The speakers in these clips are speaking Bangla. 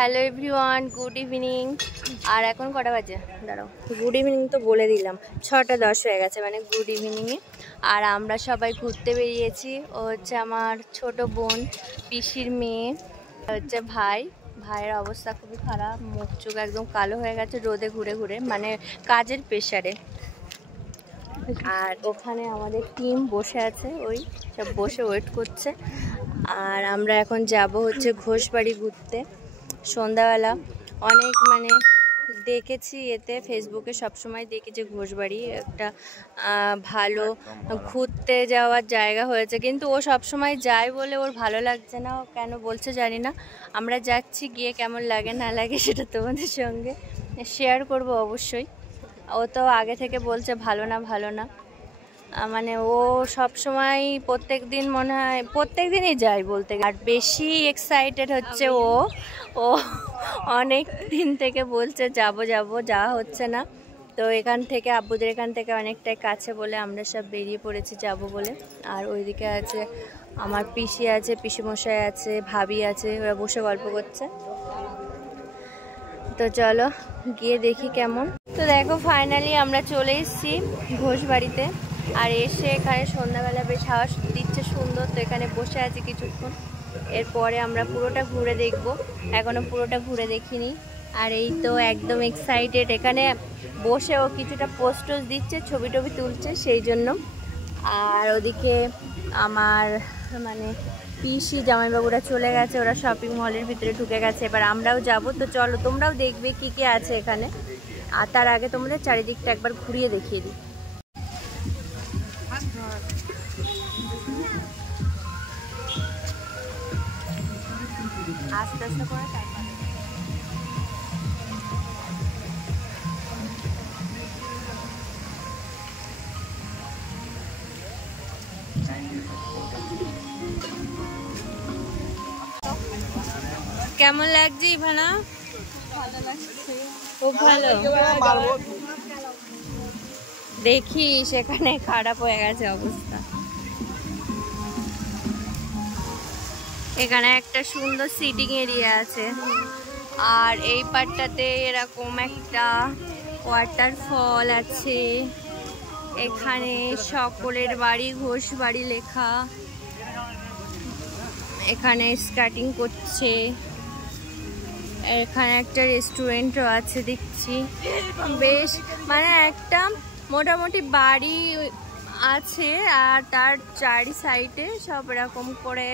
Hello everyone, good evening. আর এখন কটা বাজে দাঁড়াও, গুড ইভিনিং তো বলে দিলাম, 6:10 হয়ে গেছে, মানে গুড ইভিনিংয়ে। আর আমরা সবাই ঘুরতে বেরিয়েছি। ও হচ্ছে আমার ছোট বোন, পিসির মেয়ে, হচ্ছে ভাইয়ের অবস্থা খুবই খারাপ, মুখ চোখ একদম কালো হয়ে গেছে রোদে ঘুরে ঘুরে, মানে কাজের প্রেশারে। আর ওখানে আমাদের টিম বসে আছে, ওই সব বসে ওয়েট করছে। আর আমরা এখন যাব হচ্ছে ঘোষবাড়ি ঘুরতে সন্ধ্যাবেলা। অনেক মানে দেখেছি এতে ফেসবুকে সবসময় দেখি যে ঘোষবাড়ি একটা ভালো ঘুরতে যাওয়ার জায়গা হয়েছে, কিন্তু ও সবসময় যায় বলে ওর ভালো লাগছে না, ও কেন বলছে জানি না। আমরা যাচ্ছি, গিয়ে কেমন লাগে না লাগে সেটা তোমাদের সঙ্গে শেয়ার করব অবশ্যই। ও তো আগে থেকে বলছে ভালো না, মানে ও সব সময় প্রত্যেক দিন মনে হয় প্রত্যেক দিনই যায় বলতে। আর বেশি এক্সাইটেড হচ্ছে ও অনেক দিন থেকে বলছে যাবো যাওয়া হচ্ছে না। তো এখান থেকে আব্বুদের এখান থেকে অনেকটাই কাছে বলে আমরা সব বেরিয়ে পড়েছি যাব বলে। আর ওইদিকে আছে আমার পিসি আছে, পিসিমশাই আছে, ভাবি আছে, ওরা বসে গল্প করছে। তো চলো গিয়ে দেখি কেমন। তো দেখো ফাইনালি আমরা চলে এসেছি ঘোষবাড়িতে। আর এসে এখানে সন্ধ্যাবেলা বেশ হাওয়া দিচ্ছে সুন্দর, তো এখানে বসে আছি কিছুক্ষণ। এরপরে আমরা পুরোটা ঘুরে দেখব, এখনো পুরোটা ঘুরে দেখিনি। আর এই তো একদম এক্সাইটেড, এখানে বসে ও কিছুটা পোস্ট দিচ্ছে, ছবি টবি তুলছে সেই জন্য। আর ওদিকে আমার মানে পিসি জামাইবাবুরা চলে গেছে, ওরা শপিং মলের ভিতরে ঢুকে গেছে। এবার আমরাও যাব, তো চলো তোমরাও দেখবে কি কি আছে এখানে। আর তার আগে তোমাদের চারিদিকটা একবার ঘুরিয়ে দেখিয়ে দিই। আস্তে আস্তে করে কেমন লাগছে ইভানা? ভালো লাগছে, খুব ভালো। দেখি সেখানে খারাপ হয়ে গেছে অবস্থা। এখানে একটা সুন্দর সিটিং এরিয়া আছে। আর এই পার্টটাতে এরকম একটা ওয়াটারফল আছে। এখানে সকলের বাড়ি ঘোষবাড়ি লেখা। এখানে স্কেটিং করছে। এখানে একটা রেস্টুরেন্টও আছে দেখছি, বেশ মানে একটা মোটামুটি বাড়ি আছে। আর তার চারি সাইডে সব এরকম করে,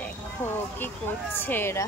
দেখো কি করছে এরা।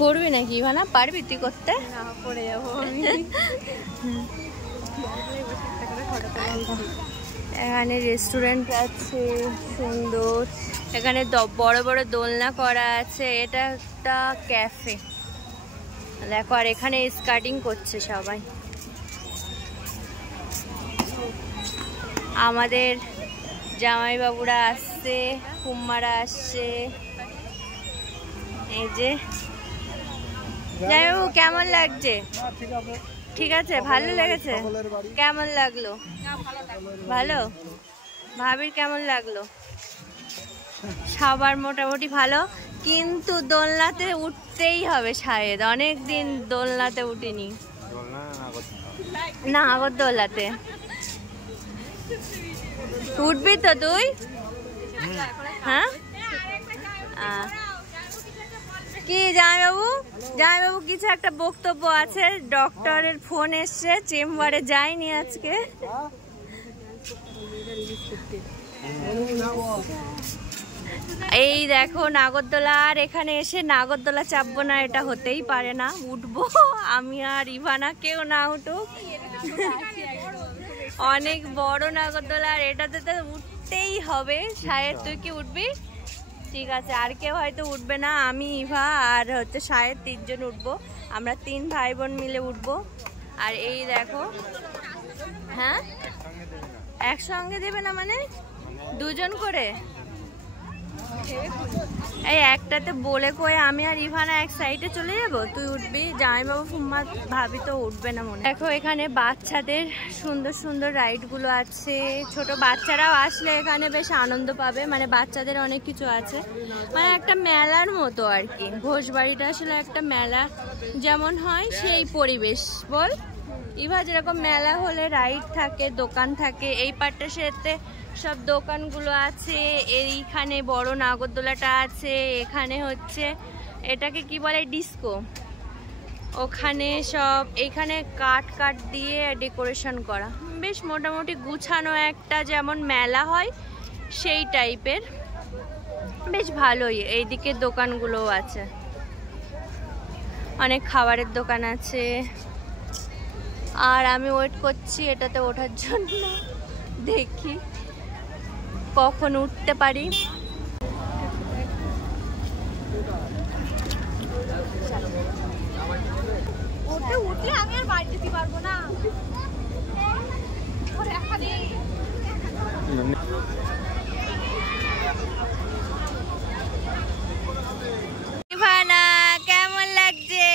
করবি নাকি ইভানা? পারবি তুই করতে? না, পড়ে যাবো আমি। এখানে রেস্টুরেন্ট আছে সুন্দর, এখানে বড় বড় দোলনা করা আছে। এটা একটা ক্যাফে দেখো। আর এখানে স্কেটিং করছে সবাই। আমাদের জামাইবাবুরা আসছে, কুম্মারা আসছে। এই যে জামাইবাবু কেমন লাগছে? ঠিক আছে, ভালো লেগেছে? কেমন লাগলো? ভালো। ভাবির কেমন লাগলো? সবার মোটামুটি ভালো, কিন্তু দোলনাতে উঠতেই হবে শায়দ, অনেক দিন দোলনাতে উঠিনি। না, আগরদোলাতে উঠবি তো তুই? হ্যাঁ, কি জামাইবাবু কিছু একটা বক্তব্য আছে, ডক্টরের ফোন এসছে, চেম্বারে যায়নি আজকে। এই দেখো নাগরদোলা। আর এখানে এসে নাগরদোলা চাপবো না এটা হতেই পারে না, উঠবো আমি আর ইভানা, কেউ না উঠুক। অনেক বড় নাগরদোলা, আর এটাতে তো উঠতেই হবে শায়দ। তুই কি উঠবি? ঠিক আছে, আর কেউ হয়তো উঠবে না, আমি, ইভা আর হচ্ছে শায়দ 3 জন উঠবো। আমরা 3 ভাই বোন মিলে উঠবো। আর এই দেখো, হ্যাঁ একসঙ্গে দেবে না, মানে 2 জন করে। এই একটাতে বলে কয়ে আমি আর ইভানা এক সাইডে চলে যাব, তুই উঠবি, জামাইবাবু ফুম্মা ভাবি তো উঠবে না মনে। দেখো এখানে বাচ্চাদের সুন্দর সুন্দর রাইড গুলো আছে, ছোট বাচ্চারাও আসলে এখানে বেশ আনন্দ পাবে, মানে বাচ্চাদের অনেক কিছু আছে, মানে একটা মেলার মতো আর কি। ঘোষবাড়িটা আসলে একটা মেলা যেমন হয় সেই পরিবেশ, বল ইভা, যেরকম মেলা হলে রাইড থাকে, দোকান থাকে, এই পাটটা সেতে সব দোকানগুলো আছে, এইখানে বড় নাগরদোলাটা আছে, এখানে হচ্ছে এটাকে কি বলে ডিস্কো, ওখানে সব এইখানে কাঠ দিয়ে ডেকোরেশন করা, বেশ মোটামুটি গুছানো একটা যেমন মেলা হয় সেই টাইপের, বেশ ভালোই। এইদিকে দোকানগুলোও আছে, অনেক খাবারের দোকান আছে। আর আমি ওয়েট করছি এটাতে ওঠার জন্য, দেখি কখন উঠতে পারি। উঠলে আমি আর বাড়ি যেতে পারবো না। কেমন লাগছে?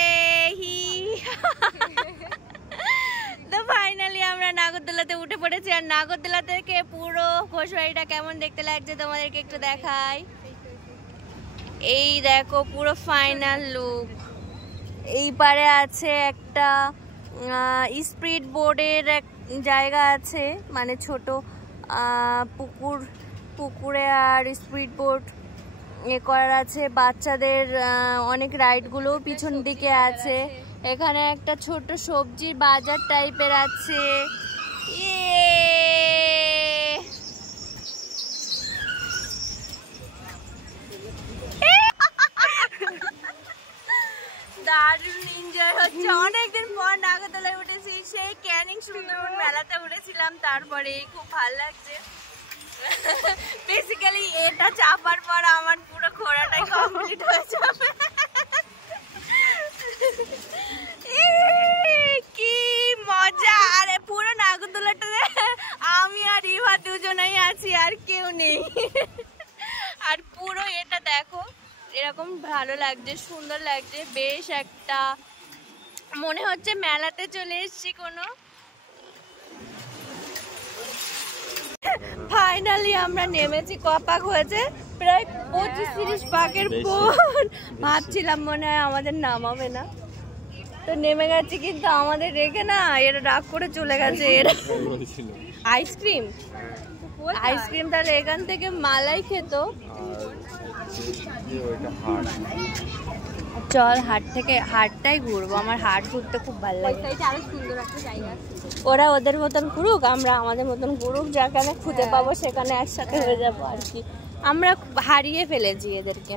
তো ফাইনালি আমরা নাগরদোলাতে উঠে পড়েছি, আর নাগরদোলা থেকে পুরো ঘোষবাড়িটা কেমন দেখতে লাগছে তোমাদেরকে একটু দেখাই। এই দেখো পুরো ফাইনাল লুক। এই পারে আছে একটা স্পিড বোর্ডের জায়গা আছে, মানে ছোট পুকুরে আর স্পিড বোর্ড এ করার আছে। বাচ্চাদের অনেক রাইডগুলোও পিছন দিকে আছে। এখানে একটা ছোট সবজির বাজার টাইপের আছে। দারুণ এনজয় হচ্ছে, অনেকদিন পর নাগরদোলায় উঠেছি, সেই ক্যানিং সুন্দরবন মেলাতে উঠেছিলাম, তারপরে খুব ভালো লাগছে। বেসিক্যালি এটা চাপার পর আমার পুরো ঘোরাটাই কমপ্লিট হয়ে যাবে। কি মজা! আরে পুরো নাগরদোলাটাতে আমি আর ইভা দুজনেই আছি, আর কেউ নেই। আর পুরো এটা দেখো, এরকম ভালো লাগছে, সুন্দর লাগছে, বেশ একটা মনে হচ্ছে মেলাতে চলে এসেছি কোনো। ফাইনালি আমরা নেমেছি, কপাক হয়েছে প্রায় 25-30 পাকের পর। ভাবছিলাম মনে হয় আমাদের নামাবে না, তো নেমে গেছি, কিন্তু আমাদের রেখে না এরা রাগ করে চলে গেছে। এরা আইসক্রিম তাহলে এখান থেকে মালাই খেত। চল হাটটাই ঘুরবো, আমার হাট ঘুরতে খুব ভালো লাগে। ওরা ওদের মতন ঘুরুক, আমরা আমাদের মতন ঘুরুক, যেখানে খুঁজে পাবো সেখানে একসাথে হয়ে যাবো আর কি। আমরা হারিয়ে ফেলেছি এদেরকে।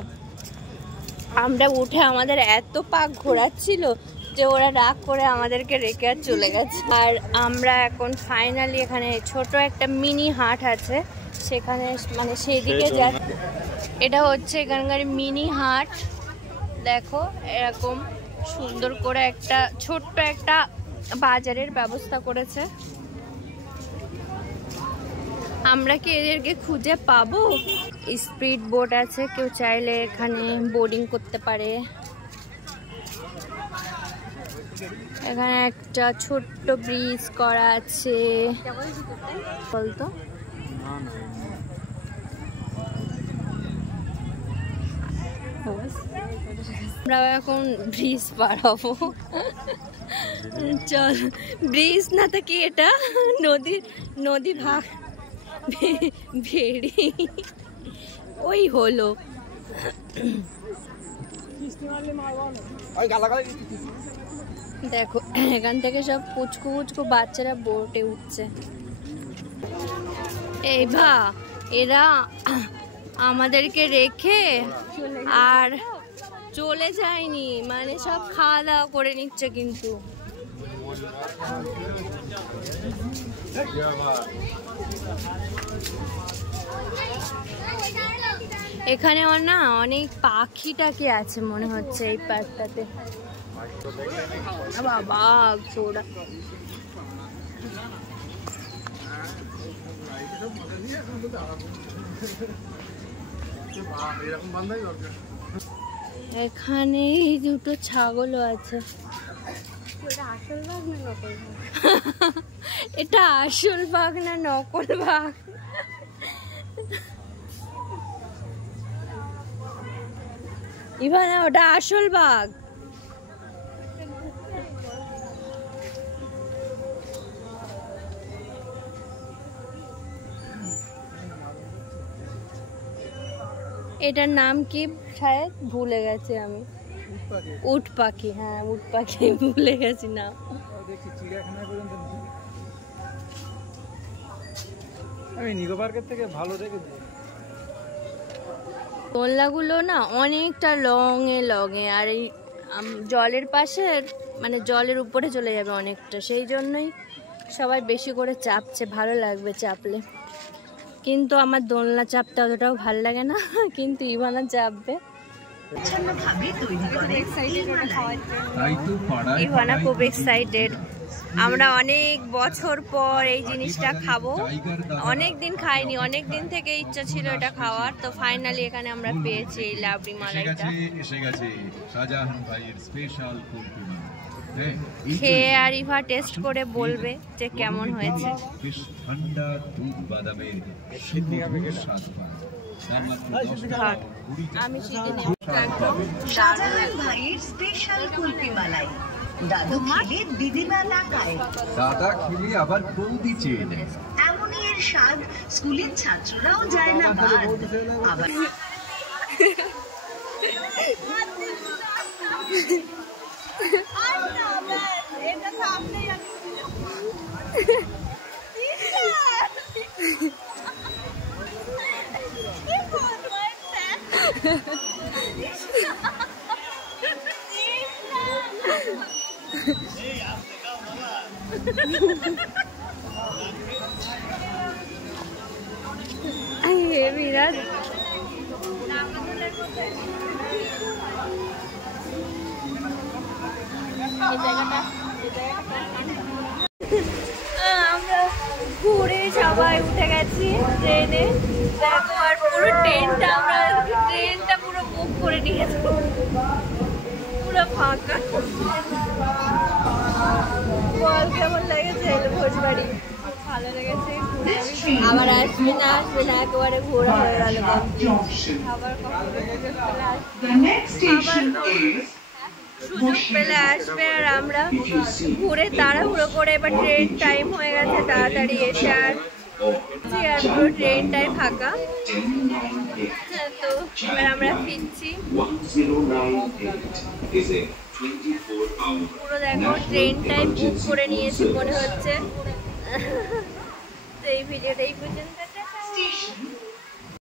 আমরা উঠে আমাদের এত পাক ঘোরাচ্ছিল যে ওরা রাগ করে আমাদেরকে রেখে আর চলে গেছে। আর আমরা এখন ফাইনালি এখানে ছোট একটা মিনি হাট আছে, সেখানে মানে সেদিকে যাচ্ছি। এটা হচ্ছে এখানকার মিনি হাট। দেখো এরকম সুন্দর করে একটা ছোট্ট একটা বাজারের ব্যবস্থা করেছে। আমরা কি এদেরকে খুঁজে পাবো? স্পিড বোট আছে, কেউ চাইলে এখানে বোর্ডিং করতে পারে। এখানে একটা ছোট্ট ব্রিজ করা আছে, বলতো আমরা এখন ব্রিজ পার হবো। চল, ব্রিজ না তো কি এটা নদী ভাগ ভেড়ি ওই হলো। দেখো এখান থেকে সব পুচকু বাচ্চারা বোটে উঠছে। এই এরা আমাদেরকে রেখে আর চলে যায়নি, মানে সব খাওয়া দাওয়া করে নিচ্ছে। কিন্তু এখানে না অনেক পাখি টাকি আছে মনে হচ্ছে এই পার্কটাতে। বাবা ঘোড়া, এখানে দুটো ছাগলও আছে। এটা আসল বাঘ না নকল বাঘ? ইভানা, ওটা আসল বাঘ। এটার নাম কি শায়দ ভুলে গেছি আমি। উট পাখি, হ্যাঁ উট পাখি, ভুলে গেছি না। আমি নিকো পার্কের থেকে ভালো দেখেছি। দোলনাগুলো না অনেকটা লঙে আর এই জলের পাশে, মানে জলের উপরে চলে যাবে অনেকটা, সেই জন্যই সবাই বেশি করে চাপছে। ভালো লাগবে চাপলে, কিন্তু আমার দোলনা চাপতে অতটাও ভালো লাগে না, কিন্তু ইভানা চাপবে। ইভানা খুব এক্সাইটেড। আমরা অনেক বছর পর এই জিনিসটা খাবো, অনেক দিন খাইনি, অনেক দিন থেকে ইচ্ছা ছিল এটা খাওয়ার, তো ফাইনালি এখানে আমরা পেয়েছি এই লাবড়ি মালাইটা। খেয়ে আর ইভা টেস্ট করে বলবে যে কেমন হয়েছে। আমি শিখে নেব। শাহজাহান ভাইয়ের স্পেশাল কুলফি মালাই। দাদু খেলে দিদিমা তাকায়, দাদা খেলে আবার বৌদি চেয়ে নেয়। এমনই এর স্বাদ স্কুলের ছাত্ররাও যায় না বাদ। আবার বিরাট আমরা ঘুরে সবাই উঠে গেছি ট্রেনে। দেখো আর পুরো ট্রেনটা পুরো বুক করে নিয়েছি, পুরো ফাঁকা। বল কেমন লেগেছে ভোজবাড়ি? ভালো লেগেছে। আবার আসবে না একেবারে ঘোরা হয়ে গেল। আবার সুযোগ পেলে আসবে। আর আমরা ঘুরে তাড়াহুড়ো করে এবার ট্রেন টাইম হয়ে গেছে, তাড়াতাড়ি এসে আর পুরো ট্রেনটাই ফাঁকা। তো এবার আমরা ফিরছি। পুরো দেখো ট্রেনটাই বুক করে নিয়েছি মনে হচ্ছে। তো এই ভিডিওটা এই পর্যন্ত।